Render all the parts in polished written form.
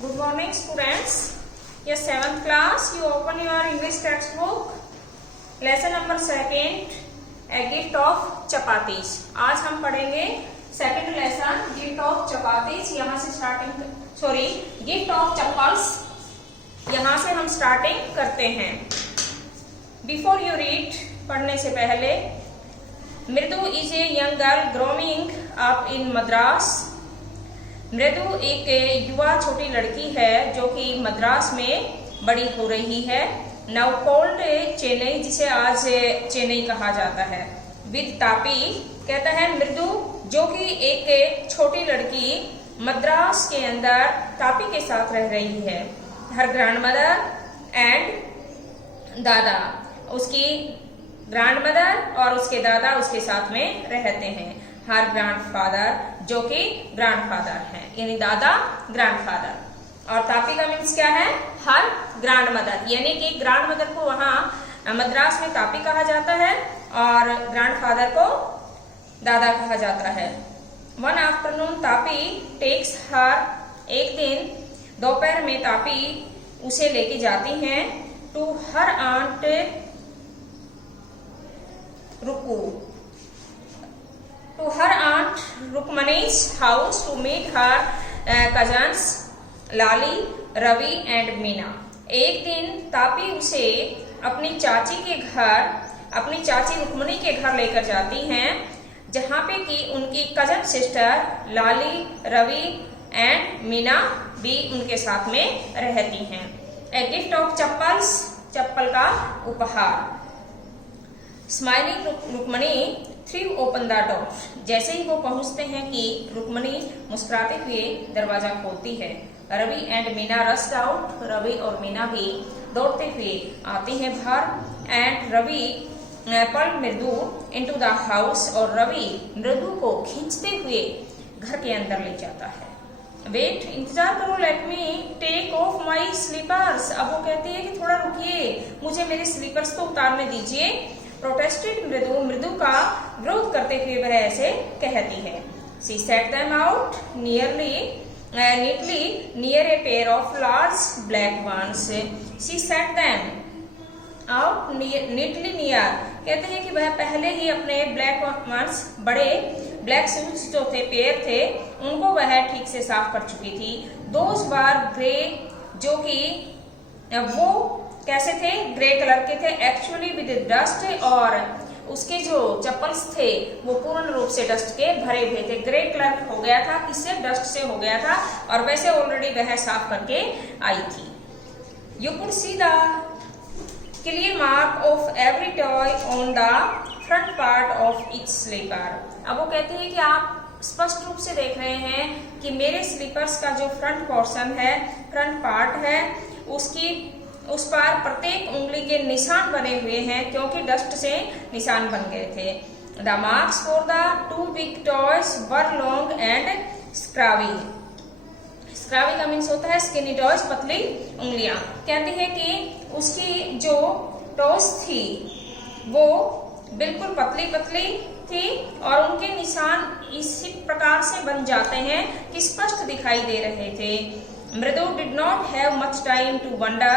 Good morning, students. Yes, 7th class. You open your English textbook. Lesson number 2. A gift of chapatis. आज हम पढ़ेंगे second lesson gift of chapatis. यहाँ से gift of chappals. यहाँ से हम स्टार्टिंग करते हैं. बिफोर यू रीड, पढ़ने से पहले, मृदु is a young girl growing up in Madras. मृदु एक युवा छोटी लड़की है जो कि मद्रास में बड़ी हो रही है. नाउ कॉल्ड चेन्नई, जिसे आज चेन्नई कहा जाता है. विद तापी, कहता है मृदु जो कि एक छोटी लड़की मद्रास के अंदर तापी के साथ रह रही है. हर ग्रैंडमदर एंड दादा, उसकी ग्रैंडमदर और उसके दादा उसके साथ में रहते हैं. हर ग्रैंडफादर, जो कि ग्रैंडफादर है, यानी दादा ग्रैंडफादर. और तापी का मीन्स क्या है? हर ग्रैंडमदर, यानी कि ग्रैंडमदर को वहां मद्रास में तापी कहा जाता है और ग्रैंडफादर को दादा कहा जाता है. One afternoon Tapi takes her, एक दिन दोपहर में तापी उसे लेके जाती हैं to her aunt Rukmani's house to meet her cousins Lali, Ravi and Meena. एक दिन तापी उसे अपनी चाची रुक्मणी के घर लेकर जाती हैं, जहाँ पे कि उनकी cousin sister Lali, Ravi and Meena भी उनके साथ में रहती हैं. ए गिफ्ट ऑफ चप्पल्स, चप्पल का उपहार. Smiling Rukmani threw open the door. जैसे ही वो पहुंचते हैं कि रुक्मणी मुस्कुराते हुए दरवाजा खोलती है. Ravi and Meena rushed out. Ravi और मीना भी दौड़ते हुए आते हैं बाहर. एंड रवि पल मृदु इनटू द हाउस, और रवि मृदु को खींचते हुए घर के अंदर ले जाता है. वेट, इंतजार करो, let me take off my slippers. अब वो कहती है कि थोड़ा रुकिए, मुझे मेरे स्लीपर्स तो उतारने दीजिए. प्रोटेस्टेड मृदु का विरोध करते हुए वह ऐसे कहती है. She said them out neatly near a pair of large black ones. She set them out neatly near. कहते हैं कि वह पहले ही अपने ब्लैक वंस, बड़े ब्लैक शूज जो थे, पेयर थे, उनको वह ठीक से साफ कर चुकी थी. दोज बार ग्रे, जो कि वो कैसे थे? ग्रे कलर के थे. एक्चुअली विद डस्ट, और उसके जो चप्पल्स थे वो पूर्ण रूप से डस्ट के भरे हुए थे. ग्रे कलर हो गया था, किससे? डस्ट से हो गया था, और वैसे ऑलरेडी वह साफ करके आई थी. You could see the clear mark of every toe on the front part of each slipper. अब वो कहती है कि आप स्पष्ट रूप से देख रहे हैं कि मेरे स्लीपर्स का जो फ्रंट पोर्शन है, फ्रंट पार्ट है, उस पर प्रत्येक उंगली के निशान बने हुए हैं, क्योंकि डस्ट से निशान बन गए थे. The marks for the two big toys were long and scrawny. Scrawny का मीन्स होता है स्किनी टॉयज, पतली उंगलियां. कहती है कि उसकी जो टॉयज थी वो बिल्कुल पतली पतली थी, और उनके निशान इसी प्रकार से बन जाते हैं कि स्पष्ट दिखाई दे रहे थे. मृदु did not have much time to wonder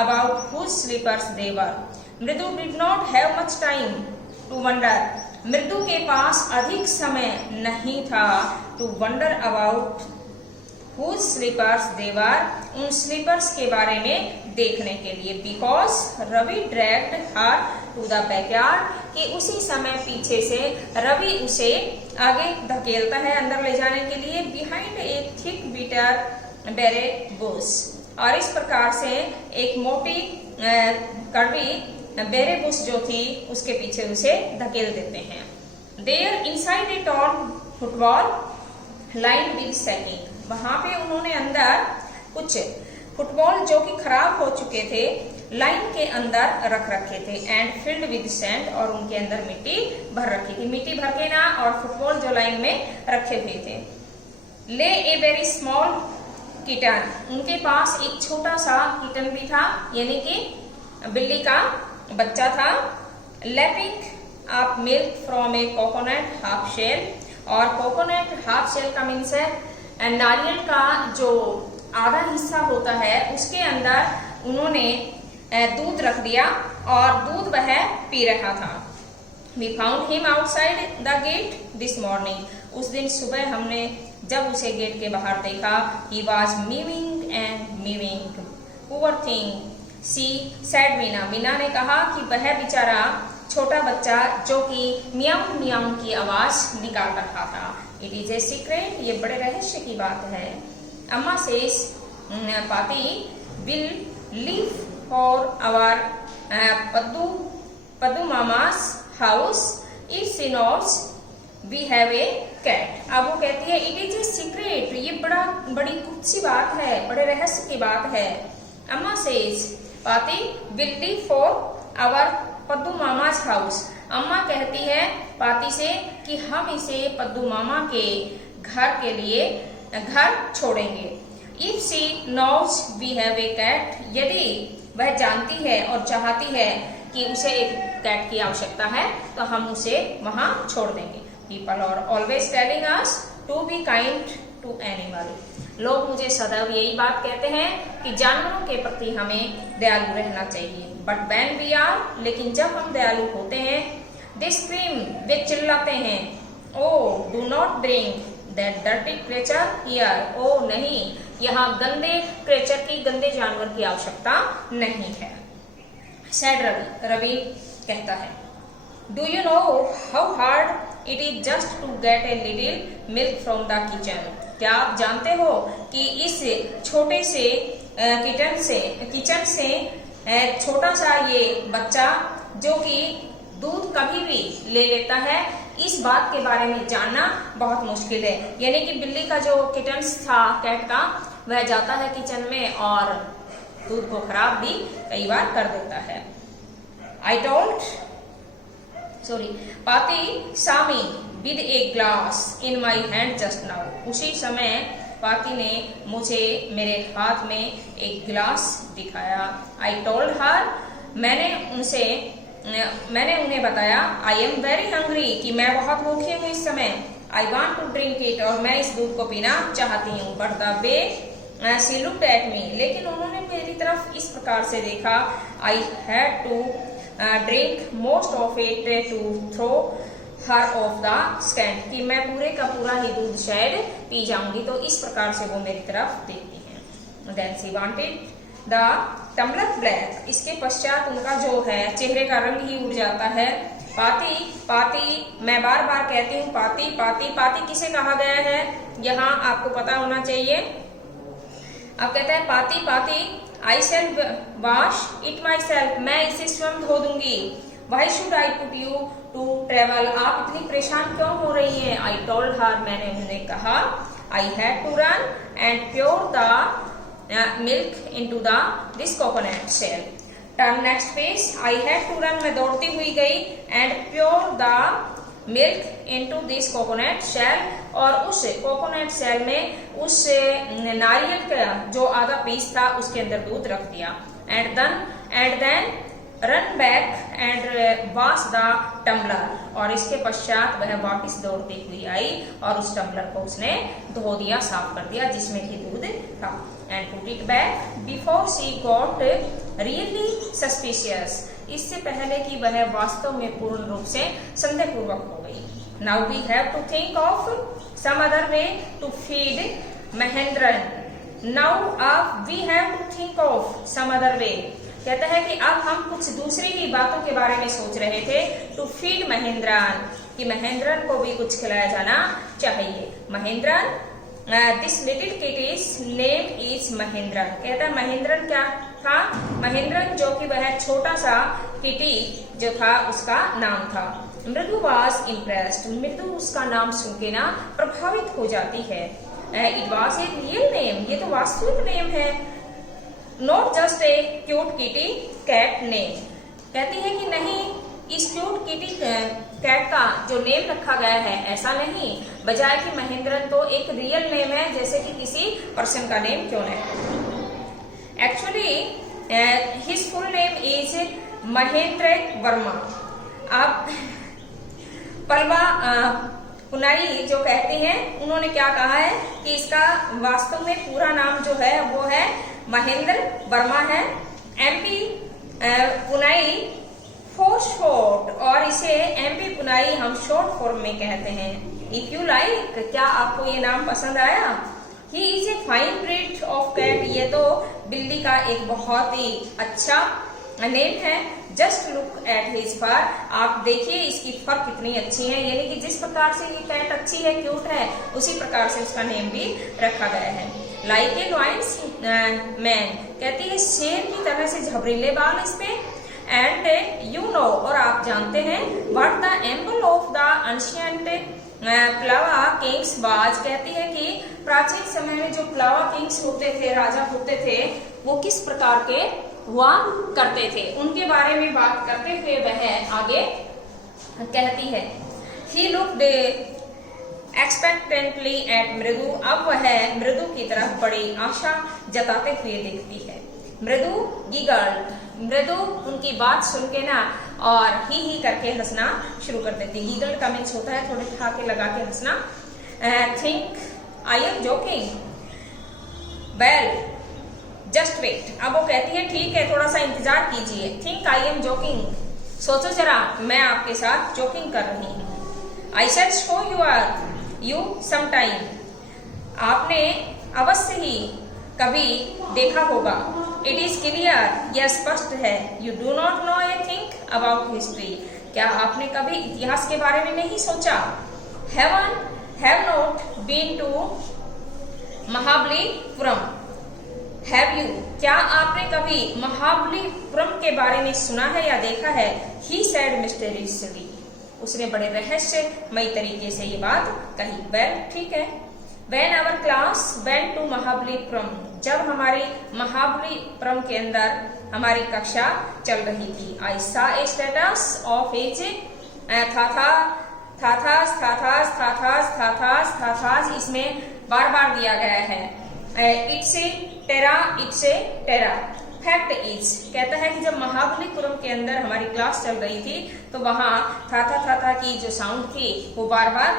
about whose slippers they were. मृदु did not have much time to wonder. मृदु के पास अधिक समय नहीं था to wonder about whose slippers they were, उन स्लीपर्स के बारे में देखने के लिए. Because Ravi dragged her to the backyard, कि उसी समय पीछे से रवि उसे आगे धकेलता है अंदर ले जाने के लिए. Behind a thick bitter बेरे बुश, और इस प्रकार से एक मोटी कड़वी बेरे बुश जो थी उसके पीछे उसे धकेल देते हैं. There inside a tall football line with sacking. वहां पे उन्होंने अंदर कुछ फुटबॉल जो कि खराब हो चुके थे लाइन के अंदर रख रखे थे. एंड फिल्ड विद सैंड, और उनके अंदर मिट्टी भर रखी थी. मिट्टी भर के ना, और फुटबॉल जो लाइन में रखे हुए थे. ले ए वेरी स्मॉल किटन, उनके पास एक छोटा सा किटन भी था, यानी कि बिल्ली का बच्चा था. Lapping up milk from a coconut half shell, और कोकोनट हाफ शेल का मीन्स है नारियल का जो आधा हिस्सा होता है उसके अंदर उन्होंने दूध रख दिया और दूध वह पी रहा था। We found him outside the gate this morning. उस दिन सुबह हमने जब उसे गेट के बाहर देखा, he was mewing and mewing. Poor thing, she said Meena. Meena ने कहा कि वह बेचारा छोटा बच्चा जो कि मियाऊ मियाऊ की आवाज निकाल रहा था। It is a secret, ये बड़े रहस्य की बात है। अम्मा says पाती will leave for our पद्दू Mama's house if she knows we have a cat। अब वो कहती है it is a secret, ये बड़ी गुप्त सी बात है, बड़े रहस्य की बात है। अम्मा says पाती will leave for our पद्दू Mama's house। अम्मा कहती है पाती से कि हम इसे पद्दू मामा के घर के लिए घर छोड़ेंगे। If she knows we have a cat, यदि वह जानती है और चाहती है कि उसे एक कैट की आवश्यकता है तो हम उसे वहां छोड़ देंगे। People are always telling us to be kind to animal। लोग मुझे सदैव यही बात कहते हैं कि जानवरों के प्रति हमें दयालु रहना चाहिए। But when we are, लेकिन जब हम दयालु होते हैं, they scream, वे चिल्लाते हैं, Oh, do not bring that dirty creature here। Oh नहीं, यहाँ गंदे क्रेचर की, गंदे जानवर की आवश्यकता नहीं है। Said रवि कहता है, Do you know how hard it is just to get a little milk from the kitchen। क्या आप जानते हो कि इस छोटे से किचन से छोटा सा ये बच्चा जो कि दूध कभी भी ले लेता है, इस बात के बारे में जानना बहुत मुश्किल है। यानी कि बिल्ली का जो किटन्स था कैट का, वह जाता है किचन में और दूध को खराब भी कई बार कर देता है। पाती सामी with a glass in my hand just now. उसी समय पाती ने मुझे मेरे हाथ में एक गिलास दिखाया। आई टोल्ड हर, मैंने उन्हें बताया, आई एम वेरी हंग्री, कि मैं बहुत भूखी हूँ इस समय। I want to drink it, और मैं इस दूध को पीना चाहती हूँ। But the way she looked at me, लेकिन उन्होंने मेरी तरफ इस प्रकार से देखा। I had to drink most of it to throw her off the scent, कि मैं पूरे का पूरा ही दूध शायद पी जाऊंगी। तो इस प्रकार से वो मेरी तरफ देखती हैं। Then she wanted the tumbler back, इसके पश्चात उनका जो है चेहरे का रंग ही उड़ जाता है। पाती पाती, मैं बार बार कहती हूँ पाती पाती। पाती किसे कहा गया है यहाँ आपको पता होना चाहिए। अब कहता है Paati Paati, I shall wash it myself, मैं इसे स्वयं धो दूंगी। Why should I put you to trouble, आप इतनी परेशान क्यों हो रही हैं। आई टोल्ड हर, मैंने उन्हें कहा। I had to run and pour the milk into this coconut shell. Turn next page. I had to run, मैं दौड़ती हुई गई, and pour the milk into this coconut shell, और उस कोकोनट शेल में उस नारियल का जो आधा पीस था उसके अंदर दूध रख दिया। And then run back and wash the tumbler, और इसके पश्चात वह वापस दौड़ती हुई आई और उस टम्बलर को उसने धो दिया, साफ कर दिया जिसमें कि दूध था। And put it back before she got really suspicious, इससे पहले कि वह वास्तव में पूर्ण रूप से संदेहपूर्वक हो गई। Now we have to think of some other way to feed Mahendran. Now अब we have to think of some other way, कहता है कि अब हम कुछ दूसरी ही बातों के बारे में सोच रहे थे। टू फीड महेंद्रन, कि महेंद्रन को भी कुछ खिलाया जाना चाहिए। Mahendran, this little kitty's name is Mahendran, कहता है महेंद्रन क्या था। महेंद्रन जो कि वह छोटा सा किटी जो था उसका नाम था। मृदु वॉज इम्प्रेस्ड, मृदु उसका नाम सुन के ना प्रभावित हो जाती है। It was a real name, ये तो वास्तविक नेम है। Not just a cute kitty cat name, कहती है कि नहीं, इस क्यूट किटी कैट का जो नेम रखा गया है ऐसा नहीं, बजाय कि महेंद्रन तो एक रियल नेम है, जैसे कि किसी पर्सन का नेम क्यों नहीं। Actually his full name is Mahendra Verma. अब पुनाई जो कहते हैं, उन्होंने क्या कहा है कि इसका वास्तव में पूरा नाम जो है वो है महेंद्र वर्मा है। एमपी पुनाई फॉर शॉर्ट, और इसे एमपी पुनाई हम शॉर्ट फॉर्म में कहते हैं। इफ यू लाइक, क्या आपको ये नाम पसंद आया? He is a fine breed of cat, ये तो बिल्ली का एक बहुत ही अच्छा नेम है। जस्ट लुक एट हिज फर, आप देखिए इसकी फर कितनी अच्छी है, यानी कि जिस प्रकार से ये कैट अच्छी है, क्यूट है, उसी प्रकार से उसका नेम भी रखा गया है। लाइक ए लॉयंस मैन, कहती है शेर की तरह से झबरीले बाल इस पे। एंड यू नो, और आप जानते हैं, what the emblem of the ancient Pallava kings was, कहती है कि प्राचीन समय में जो प्लावा किंग्स होते थे, राजा होते थे, वो किस प्रकार के हुआ करते थे, उनके बारे में बात करते हुए वह आगे कहती है। ही लुक्ड एक्सपेक्टेंटली एट मृदु, अब वह मृदु की तरफ बड़ी आशा जताते हुए देखती है। मृदु गिगल्ड, मृदु उनकी बात सुन के ना और ही करके हंसना शुरू कर देती। गिगल्ड का मीन्स होता है थोड़े ठहाके लगा के हंसना। Think I am joking, well just wait, अब वो कहती है ठीक है थोड़ा सा इंतजार कीजिए। थिंक आई एम जोकिंग, सोचो जरा मैं आपके साथ जोकिंग कर रही हूँ। आई शैल शो यू सम टाइम, आपने अवश्य ही कभी देखा होगा। इट इज क्लियर, यह स्पष्ट है। You do not know a think about history, क्या आपने कभी इतिहास के बारे में नहीं सोचा? Have not been to Mahabalipuram, have you, क्या आपने कभी महाबलीपुरम के बारे में सुना है या देखा है? ही सैड मिस्टेरियसली, उसने बड़े रहस्यमयी तरीके से ये बात कही। वेल ठीक है। When our class went to Mahabalipuram, जब हमारी महाबलीपुरम के अंदर हमारी कक्षा चल रही थी। I saw a status of age थाथास, इसमें बार बार दिया गया है। It's a terra fact is, कहता है कि जब महाबलीपुरम के अंदर हमारी क्लास चल रही थी तो वहां था की जो साउंड थी वो बार बार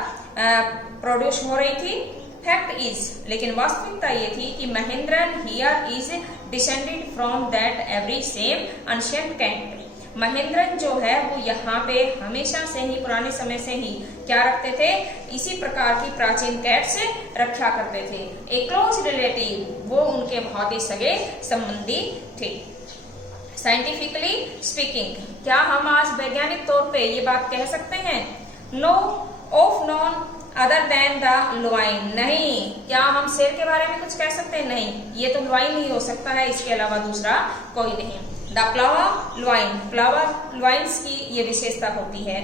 प्रोड्यूस हो रही थी। फैक्ट इज, लेकिन वास्तविकता ये थी कि Mahendran here is descended from that every same ancient cat, Mahendran जो है वो यहाँ पे हमेशा से ही, पुराने समय से ही क्या रखते थे? इसी प्रकार की प्राचीन कैट से रक्षा करते थे। ए क्लोज रिलेटिव, वो उनके बहुत ही सगे संबंधी थे। साइंटिफिकली स्पीकिंग, क्या हम आज वैज्ञानिक तौर पे ये बात कह सकते हैं? No of none other than the lion, नहीं। क्या हम शेर के बारे में कुछ कह सकते हैं? नहीं, ये तो लॉइन ही हो सकता है, इसके अलावा दूसरा कोई नहीं। द प्लावा लॉइन, प्लावा लॉइन्स की ये विशेषता होती है।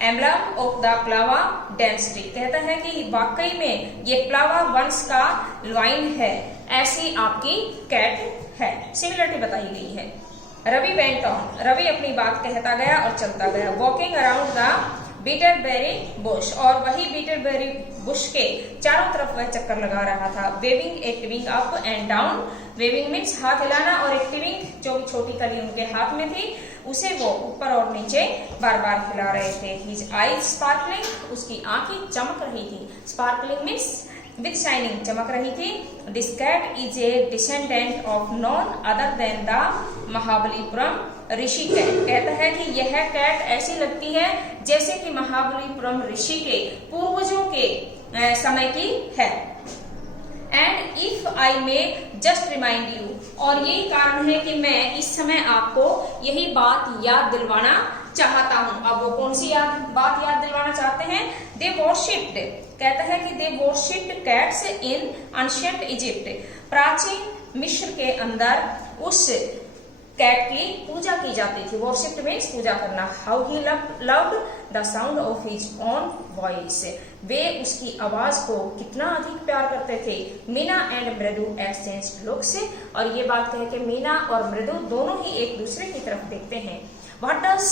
एम्बलम ऑफ द प्लावा डेंसिटी, कहता है कि वाकई में ये प्लावा वंश का लॉइन है, ऐसी आपकी कैट है। सिमिलरिटी बताई गई है। रवि वेंट ऑन, रवि अपनी बात कहता गया और चलता गया। वॉकिंग अराउंड द बीटरबेरी बुश, और वही बीटरबेरी बुश के चारों तरफ वह चक्कर लगा रहा था। वेविंग एक्टिविंग up and down, waving means हाथ हिलाना, और एक्टिविंग जो छोटी कली उनके हाथ में थी उसे वो ऊपर और नीचे बार बार हिला रहे थे। हिज आईज स्पार्कलिंग, उसकी आंखें चमक रही थी। स्पार्कलिंग मीन्स विद शाइनिंग, चमक रही थी। This cat is a descendant of none other than the Mahabalipuram rishi cat, कहता है कि यह कैट ऐसी लगती है जैसे कि महाबलीपुरम ऋषि के पूर्वजों के समय की है। And if I may just remind you, और यही कारण है कि मैं इस समय आपको यही बात याद दिलवाना चाहता हूँ। अब वो कौन सी बात याद दिलवाना चाहते हैं? दे वॉरशिप्ड, कहता है कि दे वॉरशिप्ड कैट्स इन एंशिएंट इजिप्ट, प्राचीन मिस्र के अंदर उस कैट की पूजा की जाती थी। वॉरशिप्ड मीन्स पूजा करना। How he loved the sound of his own voice, वे उसकी आवाज को कितना अधिक प्यार करते थे। Meena and Mridu exchange looks, और ये बात कह के मीना और मृदु दोनों ही एक दूसरे की तरफ देखते हैं। What does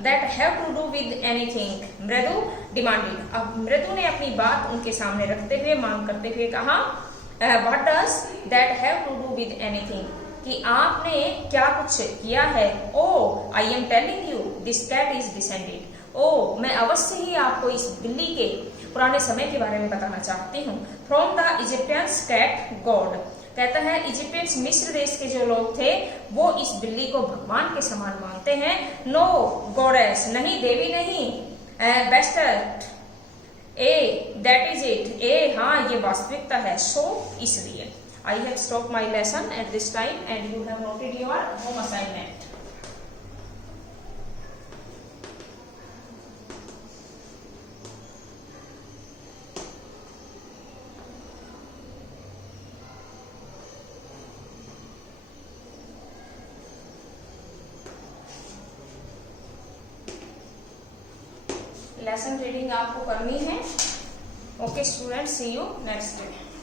that have to do with anything, Mridu demanded, अब मृदु ने अपनी बात उनके सामने रखते हुए, मांग करते हुए कहा, what does that have to do with anything, कि आपने क्या कुछ किया है? Oh I am telling you this cat is descended, ओ मैं अवश्य ही आपको इस बिल्ली के पुराने समय के बारे में बताना चाहती हूँ। From the Egyptians cat God, कहता है इजिप्टियंस मिस्र देश के जो लोग थे वो इस बिल्ली को भगवान के समान मानते हैं। नो गॉडेस, नहीं देवी नहीं। बेस्टर, ए दैट इज इट, ए हाँ ये वास्तविकता है, सो इसलिए। I have stopped my lesson at this time and you have noted your home assignment. Lesson reading आपको करनी है। Okay student, see you next day.